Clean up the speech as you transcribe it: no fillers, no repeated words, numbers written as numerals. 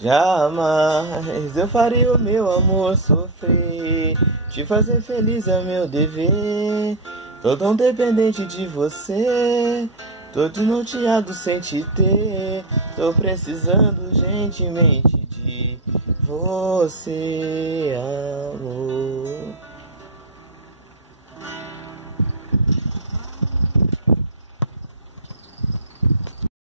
Jamais eu faria o meu amor sofrer. Te fazer feliz é meu dever. Tô tão dependente de você. Tô desnorteado sem te ter. Tô precisando urgentemente de você, amor.